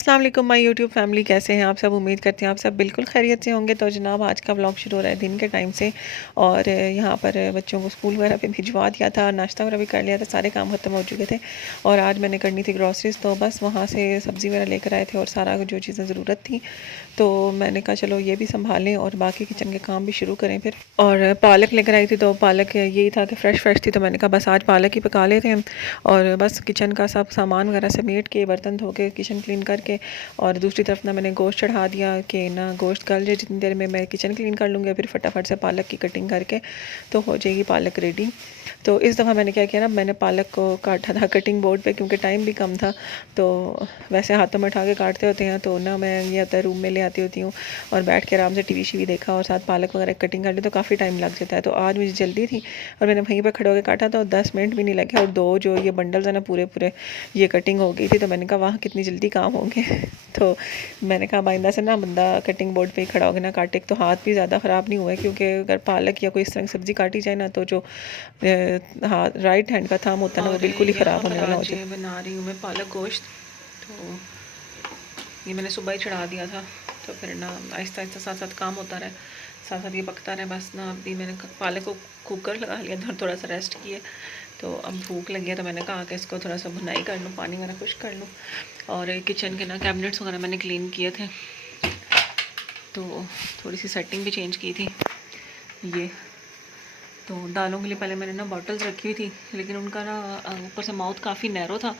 अस्सलाम वालेकुम my YouTube family, कैसे हैं आप सब। उम्मीद करते हैं आप सब बिल्कुल खैरियत से होंगे। तो जनाब, आज का व्लॉग शुरू हो रहा है दिन के टाइम से। और यहाँ पर बच्चों को स्कूल वगैरह पे भिजवा दिया था, नाश्ता वगैरह भी कर लिया था, सारे काम ख़त्म हो चुके थे। और आज मैंने करनी थी ग्रॉसरीज, तो बस वहाँ से सब्ज़ी वगैरह लेकर आए थे और सारा जो चीज़ें ज़रूरत थी तो मैंने कहा चलो ये भी संभालें और बाकी किचन के काम भी शुरू करें फिर। और पालक लेकर आई थी, तो पालक यही था कि फ़्रेश फ़्रेश थी, तो मैंने कहा बस आज पालक ही पका लेते हैं। और बस किचन का सब सामान वगैरह समेट के, बर्तन धो के, किचन क्लीन करके, और दूसरी तरफ ना मैंने गोश्त चढ़ा दिया कि ना गोश्त गल जाए, जितनी देर में मैं किचन क्लीन कर लूँगी, फिर फटाफट से पालक की कटिंग करके तो हो जाएगी पालक रेडी। तो इस दफ़ा मैंने क्या किया ना, मैंने पालक को काटा था कटिंग बोर्ड पे, क्योंकि टाइम भी कम था। तो वैसे हाथों में उठा के काटते होते हैं, तो ना मैं ये होता है रूम में ले आती होती हूँ और बैठ के आराम से टीवी शीवी देखा और साथ पालक वगैरह कटिंग कर ली, तो काफ़ी टाइम लग जाता है। तो आज मुझे जल्दी थी और मैंने वहीं पर खड़े होकर काटा, तो 10 मिनट भी नहीं लगे और दो जो ये बंडल्स हैं ना, पूरे पूरे ये कटिंग हो गई थी। तो मैंने कहा वाह कितनी जल्दी काम होंगे। तो मैंने कहा आइंदा से ना बंदा कटिंग बोर्ड पे ही खड़ा होगा ना काटे, तो हाथ भी ज़्यादा ख़राब नहीं हुआ है, क्योंकि अगर पालक या कोई इस तरह की सब्ज़ी काटी जाए ना, तो जो हाथ राइट हैंड का थंब होता है ना, वो बिल्कुल ही ख़राब होने वाला हो जाए। बना रही हूँ मैं पालक गोश्त। तो ये मैंने सुबह ही चढ़ा दिया था, तो फिर ना आहिस्ता आहिस्ता साथ साथ काम होता रहे, साथ साथ ये पकता रहे। बस ना अभी मैंने पालक को कुकर लगा लिया था, थोड़ा सा रेस्ट किए, तो अब भूख लगी है, तो मैंने कहा कि इसको थोड़ा सा भुनाई कर लूँ, पानी वगैरह कुछ कर लूँ। और किचन के ना कैबिनेट्स वगैरह मैंने क्लीन किए थे, तो थोड़ी सी सेटिंग भी चेंज की थी। ये तो दालों के लिए पहले मैंने ना बॉटल्स रखी हुई थी, लेकिन उनका ना ऊपर से माउथ काफ़ी नैरो था,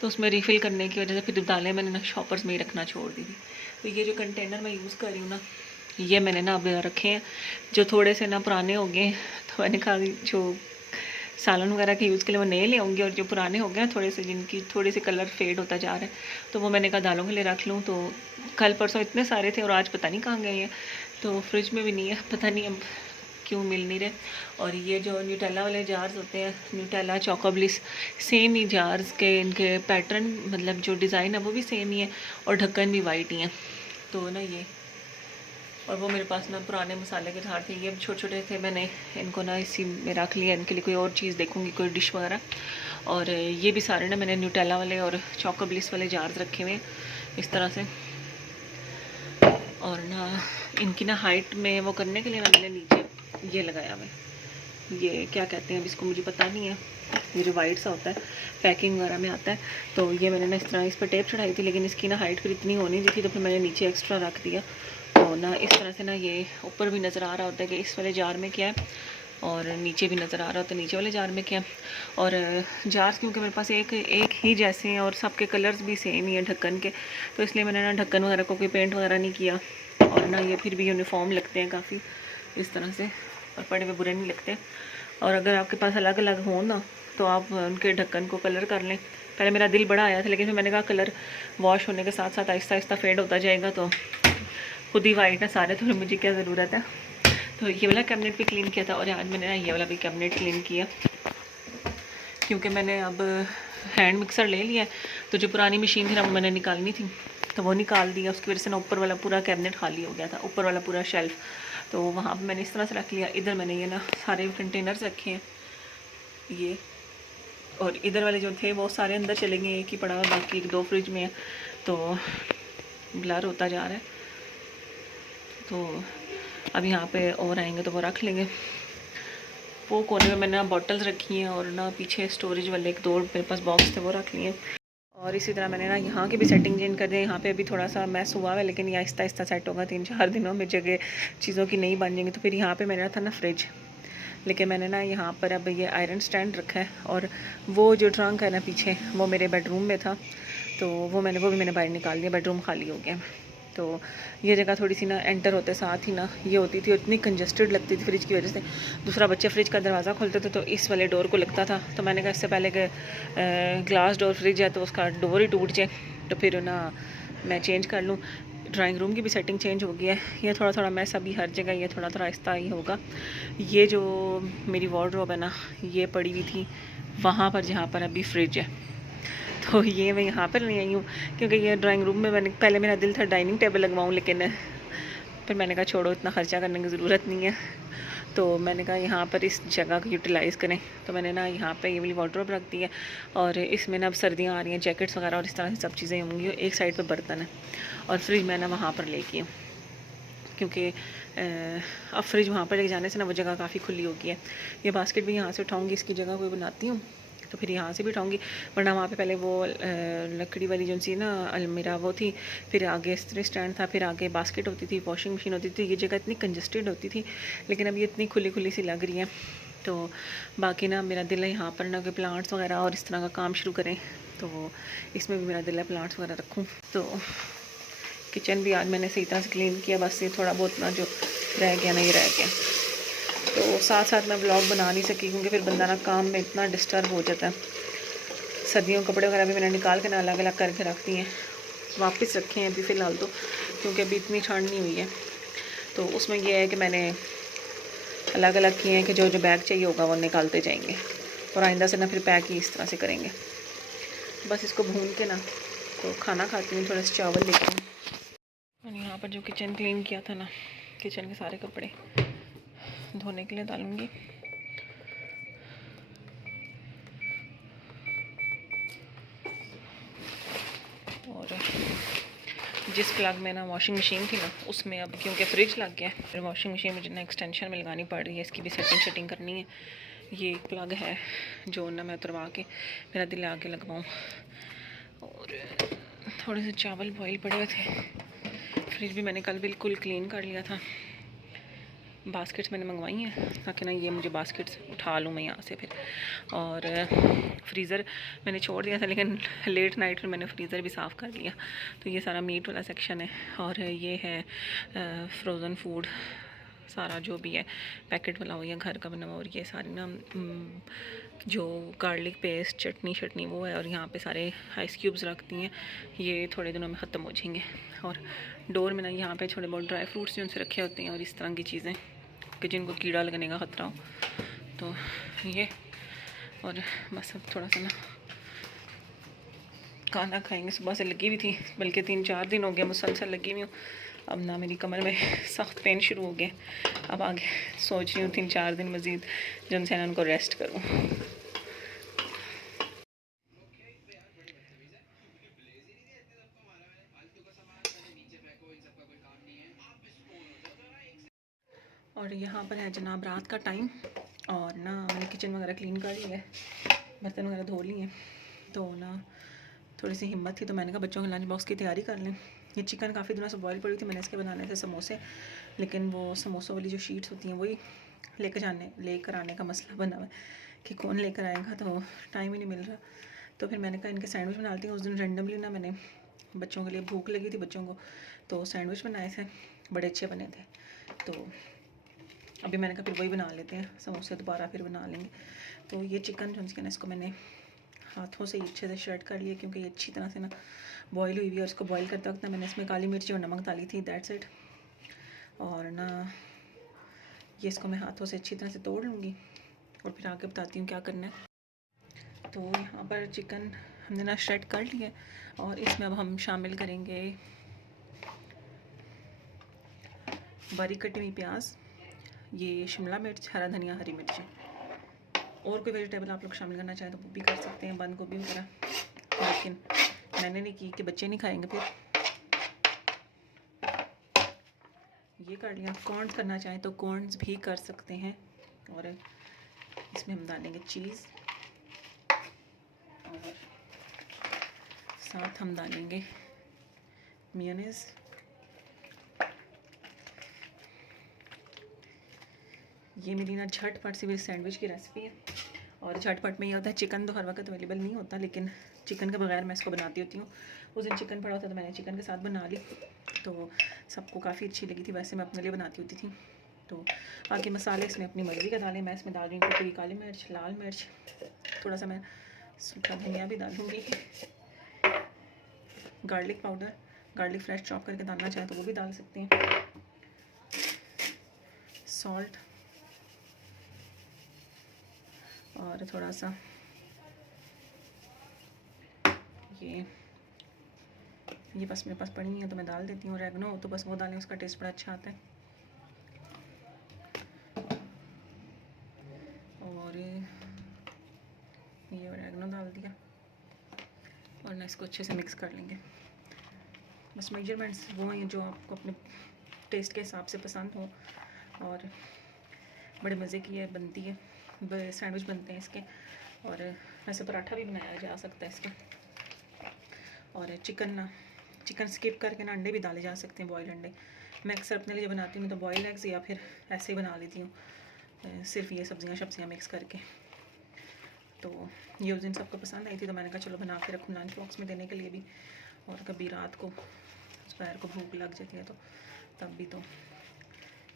तो उसमें रिफ़िल करने की वजह से फिर दालें मैंने ना शॉपर्स में ही रखना छोड़ दी थी। तो ये जो कंटेनर मैं यूज़ कर रही हूँ ना, ये मैंने ना अब रखे हैं, जो थोड़े से ना पुराने हो गए, तो मैंने कहा जो सालन वगैरह के यूज़ के लिए वो नए ले आऊँगी, और जो पुराने हो गए थोड़े से, जिनकी थोड़े से कलर फेड होता जा रहा है, तो वो मैंने कहा दालों के लिए रख लूँ। तो कल परसों इतने सारे थे और आज पता नहीं कहाँ गए हैं, तो फ्रिज में भी नहीं है, पता नहीं अब क्यों मिल नहीं रहे। और ये जो न्यूटेला वाले जार्स होते हैं, न्यूटेला चोकोब्लिस, सेम ही जार्स के, इनके पैटर्न मतलब जो डिज़ाइन है वो भी सेम ही है और ढक्कन भी वाइट ही है। तो ना ये, और वो मेरे पास ना पुराने मसाले के थार थे, ये छोटे छोटे थे, मैंने इनको ना इसी में रख लिया, इनके लिए कोई और चीज़ देखूँगी, कोई डिश वगैरह। और ये भी सारे ना मैंने न्यूटेला वाले और चोकोब्लिस वाले जार्स रखे हुए इस तरह से। और ना इनकी ना हाइट में वो करने के लिए ना मैंने नीचे ये लगाया हुआ है, ये क्या कहते हैं अब इसको, मुझे पता नहीं है, ये जो वाइट सा होता है पैकिंग वगैरह में आता है। तो ये मैंने ना इस तरह इस पर टेप चढ़ाई थी, लेकिन इसकी ना हाइट फिर इतनी होनी नहीं थी, तो फिर मैंने नीचे एक्स्ट्रा रख दिया। तो ना इस तरह से ना ये ऊपर भी नज़र आ रहा होता है कि इस वाले जार में क्या है, और नीचे भी नज़र आ रहा होता है नीचे वाले जार में क्या है। और जार्स क्योंकि मेरे पास एक ही जैसे हैं और सबके कलर्स भी सेम ही है ढक्कन के, तो इसलिए मैंने ना ढक्कन वगैरह को कोई पेंट वगैरह नहीं किया। और ना ये फिर भी यूनिफॉर्म लगते हैं काफ़ी इस तरह से, और पड़े हुए बुरे नहीं लगते। और अगर आपके पास अलग अलग हों ना, तो आप उनके ढक्कन को कलर कर लें। पहले मेरा दिल बड़ा आया था, लेकिन फिर मैंने कहा कलर वॉश होने के साथ साथ आहिस्ता आहिस्ता फेड होता जाएगा, तो खुद ही वाइट है सारे, तो मुझे क्या ज़रूरत है। तो ये वाला कैबिनेट भी क्लीन किया था, और आज मैंने ना ये वाला भी कैबिनेट क्लीन किया, क्योंकि मैंने अब हैंड मिक्सर ले लिया है। तो जो पुरानी मशीन थी ना वो मैंने निकालनी थी, तो वो निकाल दिया, उसकी वजह से ना ऊपर वाला पूरा कैबिनेट खाली हो गया था, ऊपर वाला पूरा शेल्फ़, तो वहाँ पर मैंने इस तरह से रख लिया। इधर मैंने ये ना सारे कंटेनर्स रखे हैं ये, और इधर वाले जो थे वो सारे अंदर चले गए, एक ही पड़ा हुआ, बाकी 2 फ्रिज में है, तो ब्लर होता जा रहा है। तो अब यहाँ पे और आएंगे तो वो रख लेंगे। वो कोने में मैंने ना बॉटल्स रखी हैं, और ना पीछे स्टोरेज वाले 1-2 मेरे पास बॉक्स थे वो रख लिए। और इसी तरह मैंने ना यहाँ की भी सेटिंग चेंज कर दी। यहाँ पे अभी थोड़ा सा मैस हुआ है, लेकिन ये आहिस्ता आहिस्ता सेट होगा, 3-4 दिनों में जगह चीज़ों की नहीं बन जाएंगी। तो फिर यहाँ पे मेरा था ना फ्रिज, लेकिन मैंने ना यहाँ पर अब ये आयरन स्टैंड रखा है, और वो जो ट्रंक है ना पीछे, वो मेरे बेडरूम में था, तो वो भी मैंने बाहर निकाल दिया, बेडरूम खाली हो गया। तो ये जगह थोड़ी सी ना एंटर होते साथ ही ना ये होती थी, और इतनी कंजस्टेड लगती थी फ्रिज की वजह से। दूसरा बच्चे फ्रिज का दरवाज़ा खोलते थे तो इस वाले डोर को लगता था, तो मैंने कहा इससे पहले कि ग्लास डोर फ्रिज है तो उसका डोर ही टूट जाए, तो फिर ना मैं चेंज कर लूँ। ड्राइंग रूम की भी सेटिंग चेंज हो गई है, ये थोड़ा थोड़ा मैस अभी हर जगह ये थोड़ा थोड़ा आहिस्ता ही होगा। ये जो मेरी वार्डरोब है ना, ये पड़ी हुई थी वहाँ पर जहाँ पर अभी फ्रिज है, तो ये मैं यहाँ पर नहीं आई हूँ, क्योंकि ये ड्राइंग रूम में मैंने पहले मेरा दिल था डाइनिंग टेबल लगवाऊँ, लेकिन फिर मैंने कहा छोड़ो, इतना ख़र्चा करने की ज़रूरत नहीं है। तो मैंने कहा यहाँ पर इस जगह को यूटिलाइज़ करें। तो मैंने ना यहाँ पे ये वाली वार्डरोब रख दी है और इसमें ना अब सर्दियाँ आ रही हैं, जैकेट्स वगैरह और इस तरह की सब चीज़ें होंगी। एक साइड पे बर्तन है और फ्रिज मैं ना वहाँ पर लेके हूँ, क्योंकि अब फ्रिज वहाँ पर लेके जाने से ना वो जगह काफ़ी खुली होगी है। ये बास्केट भी यहाँ से उठाऊँगी, इसकी जगह कोई बनाती हूँ तो फिर यहाँ से भी उठाऊँगी, वरना वहाँ पे पहले वो लकड़ी वाली जो सी ना अलमीरा वो थी, फिर आगे इस्त्री स्टैंड था, फिर आगे बास्केट होती थी, वॉशिंग मशीन होती थी। ये जगह इतनी कंजस्टेड होती थी, लेकिन अब ये इतनी खुली खुली सी लग रही है। तो बाकी ना मेरा दिल है यहाँ पर ना कि प्लांट्स वगैरह और इस तरह का काम शुरू करें, तो इसमें भी मेरा दिल है प्लांट्स वगैरह रखूँ। तो किचन भी आज मैंने सही तरह से क्लीन किया, बस ये थोड़ा बहुत ना जो रह गया ना ये रह गया। तो साथ साथ मैं व्लॉग बना नहीं सकी, क्योंकि फिर बंदा ना काम में इतना डिस्टर्ब हो जाता है। सर्दियों के कपड़े वगैरह भी मैंने निकाल के ना अलग अलग करके रख दिए हैं, वापस रखे हैं अभी फ़िलहाल तो, क्योंकि अभी इतनी ठंड नहीं हुई है। तो उसमें यह है कि मैंने अलग अलग किए हैं कि जो जो बैग चाहिए होगा वो निकालते जाएंगे, और आइंदा से ना फिर पैक ही इस तरह से करेंगे। बस इसको भून के ना तो खाना खाती हूँ, थोड़ा सा चावल लेती हूँ। और यहाँ पर जो किचन क्लीन किया था ना, किचन के सारे कपड़े धोने के लिए डालूँगी। और जिस प्लग में ना वॉशिंग मशीन थी ना, उसमें अब क्योंकि फ्रिज लग गया है, फिर वॉशिंग मशीन मुझे ना एक्सटेंशन में लगानी पड़ रही है, इसकी भी सेटिंग करनी है। ये एक प्लग है जो ना मैं उतरवा के मेरा दिल आगे लगवाऊँ। और थोड़े से चावल बॉईल पड़े हुए थे, फ्रिज भी मैंने कल बिल्कुल क्लीन कर लिया था। बास्केट्स मैंने मंगवाई हैं ताकि ना ये मुझे बास्केट्स उठा लूँ मैं यहाँ से फिर। और फ्रीज़र मैंने छोड़ दिया था, लेकिन लेट नाइट में मैंने फ्रीज़र भी साफ़ कर लिया। तो ये सारा मीट वाला सेक्शन है, और ये है फ्रोज़न फूड सारा जो भी है पैकेट वाला हो या घर का बना हुआ। और ये सारी ना जो गार्लिक पेस्ट चटनी वो है, और यहाँ पे सारे आइस क्यूब्स रखती हैं, ये थोड़े दिनों में ख़त्म हो जाएंगे। और डोर में ना यहाँ पे थोड़े बहुत ड्राई फ्रूट्स उनसे रखे होते हैं और इस तरह की चीज़ें कि जिनको कीड़ा लगने का ख़तरा हो। तो ये, और बस अब थोड़ा सा ना खाना खाएंगे। सुबह से लगी हुई थी, बल्कि 3-4 दिन हो गया मुसलसल लगी हुई हूँ। अब ना मेरी कमर में सख्त पेन शुरू हो गए। अब आगे सोच रही हूँ 3-4 दिन मज़ीद जो उनसे उनको रेस्ट करूँ। और यहाँ पर है जनाब रात का टाइम, और ना मैंने किचन वगैरह क्लीन कर ली है, बर्तन वगैरह धो लिए हैं। तो ना थोड़ी सी हिम्मत थी, तो मैंने कहा बच्चों के लंच बॉक्स की तैयारी कर लें। ये चिकन काफ़ी दिनों से बॉईल पड़ी थी, मैंने इसके बनाने थे समोसे, लेकिन वो समोसों वाली जो शीट्स होती हैं वही लेकर आने का मसला बना हुआ है कि कौन लेकर आएगा, तो टाइम ही नहीं मिल रहा। तो फिर मैंने कहा इनके सैंडविच बना लेती हूँ। उस दिन रेंडमली ना मैंने बच्चों के लिए भूख लगी थी बच्चों को, तो सैंडविच बनाए थे, बड़े अच्छे बने थे। तो अभी मैंने कहा फिर वही बना लेते हैं, समोसे दोबारा फिर बना लेंगे। तो ये चिकन जो है ना, इसको मैंने हाथों से अच्छे से श्रेड कर लिया, क्योंकि ये अच्छी तरह से ना बॉईल हुई हुई है। और इसको बॉईल करते वक्त ना मैंने इसमें काली मिर्ची और नमक डाली थी, दैट्स इट। और ना ये इसको मैं हाथों से अच्छी तरह से तोड़ लूँगी और फिर आगे बताती हूँ क्या करना है। तो यहाँ पर चिकन हमने ना श्रेड कर लिया, और इसमें अब हम शामिल करेंगे बारीक कटी हुई प्याज, ये शिमला मिर्च, हरा धनिया, हरी मिर्च। और कोई वेजिटेबल आप लोग शामिल करना चाहें तो वो भी कर सकते हैं, बंद गोभी वगैरह, लेकिन मैंने नहीं की कि बच्चे नहीं खाएंगे। फिर ये कर लिया। कॉर्न्स करना चाहें तो कॉर्न्स भी कर सकते हैं। और इसमें हम डालेंगे चीज़, और साथ हम डालेंगे मेयोनेज़। ये मेरी ना झटपट सी भी सैंडविच की रेसिपी है। और झटपट में ये होता है, चिकन तो हर वक्त अवेलेबल नहीं होता, लेकिन चिकन के बगैर मैं इसको बनाती होती हूँ। उस दिन चिकन पड़ा होता तो मैंने चिकन के साथ बना ली, तो सबको काफ़ी अच्छी लगी थी। वैसे मैं अपने लिए बनाती होती थी। तो बाकी मसाले इसमें अपनी मर्ज़ी का डालें। मैं इसमें डाल रही हूँ टुकड़ी काली मिर्च, लाल मिर्च, थोड़ा सा मैं सूखा धनिया भी डालूँगी, garlic powder, garlic fresh chop करके डालना चाहें तो वो भी डाल सकते हैं, सॉल्ट, और थोड़ा सा ये ये बस मेरे पास पड़ी हुई है तो मैं डाल देती हूँ। रेगनो तो बस वो डालें, उसका टेस्ट बड़ा अच्छा आता है। और ये रेगनो डाल दिया और ना इसको अच्छे से मिक्स कर लेंगे। बस मेजरमेंट्स वो हैं जो आपको अपने टेस्ट के हिसाब से पसंद हो। और बड़े मज़े की है बनती है, सैंडविच बनते हैं इसके। और वैसे पराठा भी बनाया जा सकता है इसका। और चिकन स्किप करके ना अंडे भी डाले जा सकते हैं, बॉयल अंडे। मैं अक्सर अपने लिए बनाती हूँ तो बॉयल एग्स या फिर ऐसे ही बना लेती हूँ, सिर्फ ये सब्जियाँ मिक्स करके। तो ये उस दिन सबको पसंद आई थी तो मैंने कहा चलो बना के रखूँ लंच बॉक्स में देने के लिए भी। और कभी रात को दोपहर को भूख लग जाती है तो तब भी तो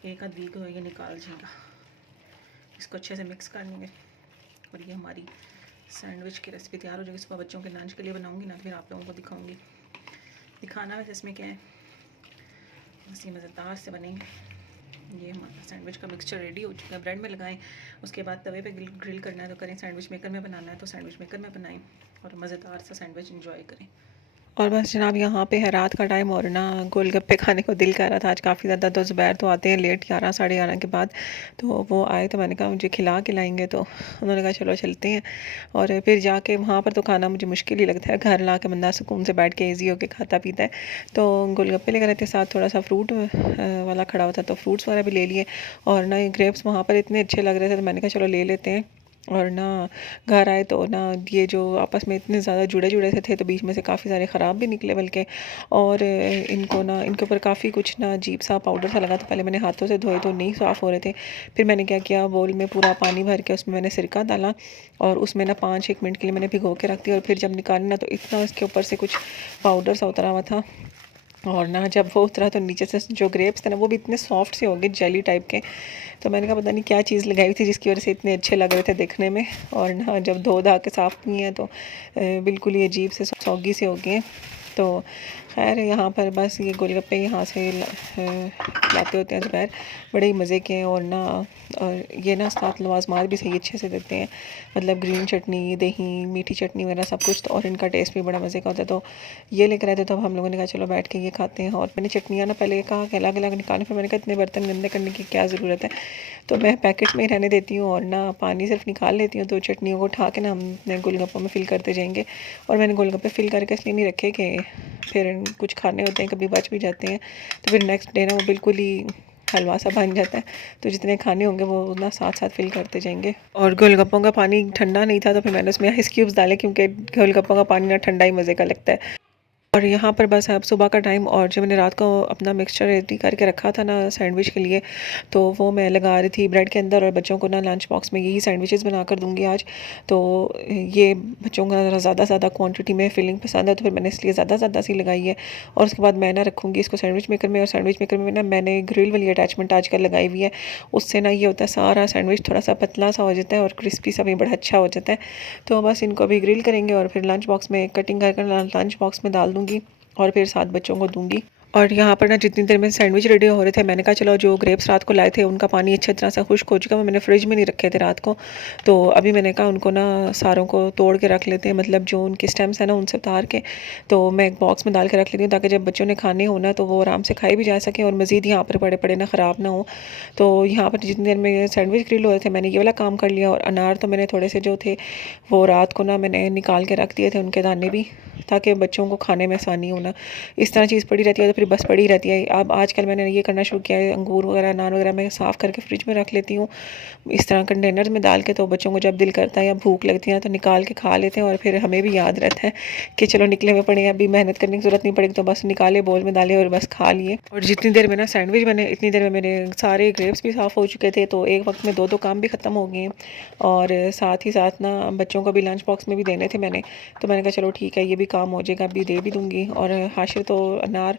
एक आध वीक ये निकाल जाएगा। इसको अच्छे से मिक्स कर लेंगे और ये हमारी सैंडविच की रेसिपी तैयार हो जाएगी। सुबह बच्चों के लंच के लिए बनाऊंगी ना, फिर आप लोगों को दिखाऊंगी। दिखाना वैसे इसमें क्या है, बस ये मज़ेदार से बनेंगे। ये हमारा सैंडविच का मिक्सचर रेडी हो चुका है। ब्रेड में लगाएं, उसके बाद तवे पे ग्रिल करना है तो करें, सैंडविच मेकर में बनाना है तो सैंडविच मेकर में बनाएं और मज़ेदार सा सैंडविच इंजॉय करें। और बस जनाब यहाँ पे है रात का टाइम और ना गोलगप्पे खाने को दिल कर रहा था आज काफ़ी ज़्यादा। तो ज़ुबैर तो आते हैं लेट 11 साढ़े 11 के बाद, तो वो आए तो मैंने कहा मुझे खिला के लाएंगे, तो उन्होंने कहा चलो चलते हैं। और फिर जाके वहाँ पर तो खाना मुझे मुश्किल ही लगता है, घर ला के बंदा सुकून से बैठ के ईजी होके खाता पीता है। तो गोलगप्पे लेकर रहते, साथ थोड़ा सा फ्रूट वाला खड़ा होता तो फ्रूट्स वगैरह भी ले लिए। और ना ये ग्रेप्स वहाँ पर इतने अच्छे लग रहे थे तो मैंने कहा चलो ले लेते हैं। और ना घर आए तो ना ये जो आपस में इतने ज़्यादा जुड़े जुड़े से थे तो बीच में से काफ़ी सारे ख़राब भी निकले बल्कि। और इनको ना इनके ऊपर काफ़ी कुछ ना अजीब सा पाउडर सा लगा, तो पहले मैंने हाथों से धोए तो नहीं साफ़ हो रहे थे। फिर मैंने क्या किया, बोल में पूरा पानी भर के उसमें मैंने सिरका डाला और उसमें ना 5-1 मिनट के लिए मैंने भिगो के रख दिया। और फिर जब निकाली ना तो इतना उसके ऊपर से कुछ पाउडर सा उतरा हुआ था। और ना जब वो उतरा तो नीचे से जो ग्रेप्स थे ना वो भी इतने सॉफ्ट से हो गए, जेली टाइप के। तो मैंने कहा पता नहीं क्या चीज़ लगाई हुई थी जिसकी वजह से इतने अच्छे लग रहे थे देखने में। और ना जब धो धा के साफ़ किए हैं तो बिल्कुल ही अजीब से सौगी से हो गए। तो खैर यहाँ पर बस ये गोलगप्पे यहाँ से लाते होते हैं दोपहर, बड़े ही मज़े के हैं। और ये ना साथ लवाजमात भी सही अच्छे से देते हैं, मतलब ग्रीन चटनी, दही, मीठी चटनी वगैरह सब कुछ। तो और इनका टेस्ट भी बड़ा मज़े का होता है। तो ये लेकर आए थे तो अब हम लोगों ने कहा चलो बैठ के ये खाते हैं। और मैंने चटनियाँ ना पहले कहा कि अलग अलग निकालें, फिर मैंने कहा इतने बर्तन गंदे करने की क्या ज़रूरत है, तो मैं पैकेट में ही रहने देती हूँ और ना पानी सिर्फ निकाल लेती हूँ। तो चटनियों को उठा के ना हम अपने गोलगप्पों में फ़िल करते जाएंगे। और मैंने गोलगप्पे फ़िल करके इसलिए नहीं रखे कि फिर कुछ खाने होते हैं कभी बच भी जाते हैं तो फिर नेक्स्ट डे ना वो बिल्कुल ही हलवा सा बन जाता है। तो जितने खाने होंगे वो ना साथ साथ फिल करते जाएंगे। और गोलगप्पों का पानी ठंडा नहीं था तो फिर मैंने उसमें आइस क्यूब्स डाले, क्योंकि गोलगप्पों का पानी ना ठंडा ही मज़े का लगता है। और यहाँ पर बस अब सुबह का टाइम, और जब मैंने रात को अपना मिक्सचर रेडी करके रखा था ना सैंडविच के लिए, तो वो मैं लगा रही थी ब्रेड के अंदर। और बच्चों को ना लंच बॉक्स में यही सैंडविचेस बना कर दूँगी आज। तो ये बच्चों को ज़्यादा ज़्यादा क्वांटिटी में फिलिंग पसंद है तो फिर मैंने इसलिए ज़्यादा ज़्यादा सी लगाई है। और उसके बाद मैं ना रखूँगी इसको सैंडविच मेकर में। और सैंडविच मेकर में ना मैंने ग्रिल वाली अटैचमेंट आजकल लगाई हुई है, उससे ना ये होता है सारा सैंडविच थोड़ा सा पतला सा हो जाता है और क्रिस्पी सा भी बड़ा अच्छा हो जाता है। तो बस इनको अभी ग्रिल करेंगे और फिर लंच बॉक्स में कटिंग कर लंच बॉक्स में डाल दूँगी और फिर साथ बच्चों को दूंगी। और यहाँ पर ना जितनी देर में सैंडविच रेडी हो रहे थे मैंने कहा चलो जो ग्रेप्स रात को लाए थे उनका पानी अच्छी तरह से खुश्क हो चुका है, मैंने फ्रिज में नहीं रखे थे रात को। तो अभी मैंने कहा उनको ना सारों को तोड़ के रख लेते हैं, मतलब जो उनके स्टेम्स हैं ना उनसे उतार के तो मैं एक बॉक्स में डाल के रख लेती हूँ ताकि जब बच्चों ने खाने हो ना तो वो आराम से खाए भी जा सके और मज़ीद यहाँ पर पड़े पड़े ना ख़राब ना हो। तो यहाँ पर जितनी देर में सैंडविच ग्रिल हो रहे थे मैंने ये वाला काम कर लिया। और अनार तो मैंने थोड़े से जो थे वो रात को ना मैंने निकाल के रख दिए थे उनके दाने भी, ताकि बच्चों को खाने में आसानी हो ना। इस तरह चीज़ पड़ी रहती है तो फिर बस पड़ी रहती है। अब आजकल मैंने ये करना शुरू किया है, अंगूर वगैरह अनार वगैरह मैं साफ़ करके फ्रिज में रख लेती हूँ इस तरह कंटेनर में डाल के। तो बच्चों को जब दिल करता है या भूख लगती है तो निकाल के खा लेते हैं और फिर हमें भी याद रहता है कि चलो निकले हुए पड़े, अभी मेहनत करने की ज़रूरत नहीं पड़ेगी, तो बस निकाले बोल में डाले और बस खा लिए। और जितनी देर में ना सैंडविच बने इतनी देर में मेरे सारे ग्रेप्स भी साफ़ हो चुके थे, तो एक वक्त में दो काम भी ख़त्म हो गए। और साथ ही साथ ना बच्चों को भी लंच बॉक्स में भी देने थे मैंने, तो मैंने कहा चलो ठीक है ये भी काम हो जाएगा, अभी दे भी दूँगी। और हाशिर तो अनार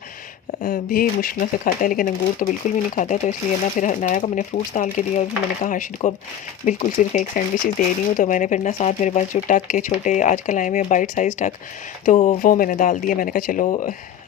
भी मुश्किलों से खाता है लेकिन अंगूर तो बिल्कुल भी नहीं खाता, तो इसलिए ना फिर नाया को मैंने फ्रूट्स डाल के दिया। और फिर मैंने कहा हाशिर को अब बिल्कुल सिर्फ एक सैंडविच दे रही हूँ, तो मैंने फिर ना साथ मेरे पास जो टक के छोटे आजकल आए हुए हैं बाइट साइज़ टक, तो वो मैंने डाल दिया। मैंने कहा चलो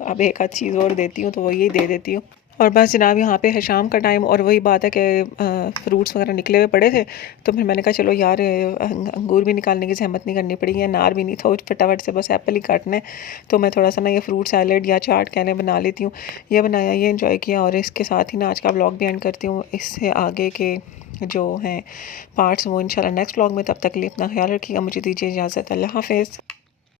अब एक आध चीज़ और देती हूँ तो वो यही दे देती हूँ। और बस जनाब यहाँ पे है शाम का टाइम और वही बात है कि फ्रूट्स वगैरह निकले हुए पड़े थे, तो फिर मैंने कहा चलो यार अंगूर भी निकालने की ज़हमत नहीं करनी पड़ी, अनार भी नहीं था, फटाफट से बस एप्पल ही काटना है। तो मैं थोड़ा सा ना ये फ्रूट सैलेड या चाट कहने बना लेती हूँ। ये बनाया, ये इन्जॉय किया और इसके साथ ही ना आज का व्लॉग भी एंड करती हूँ। इससे आगे के जो हैं पार्ट्स वो इंशाल्लाह नेक्स्ट व्लॉग में। तब तक के लिए अपना ख्याल रखिएगा। मुझे दीजिए इजाज़त। अल्लाह हाफ़िज़।